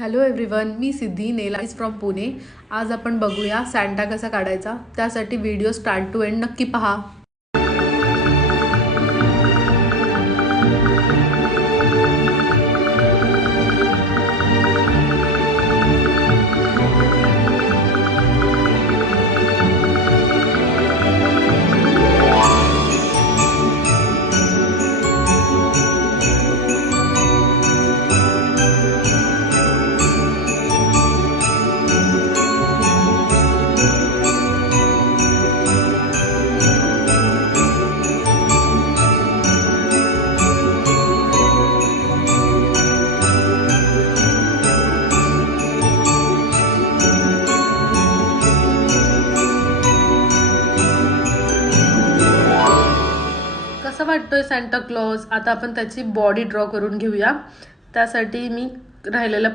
Hello everyone, me Siddhi nail artist from Pune. आज आपण बघूया सॅन्टा कसा काढायचा। त्यासाठी व्हिडिओ स्टार्ट टू एंड नक्की पहा। कसा वाटतोय सॅन्टा क्लॉज? आता आपण त्याची बॉडी ड्रॉ करून घेऊया। त्यासाठी मी राहिलेला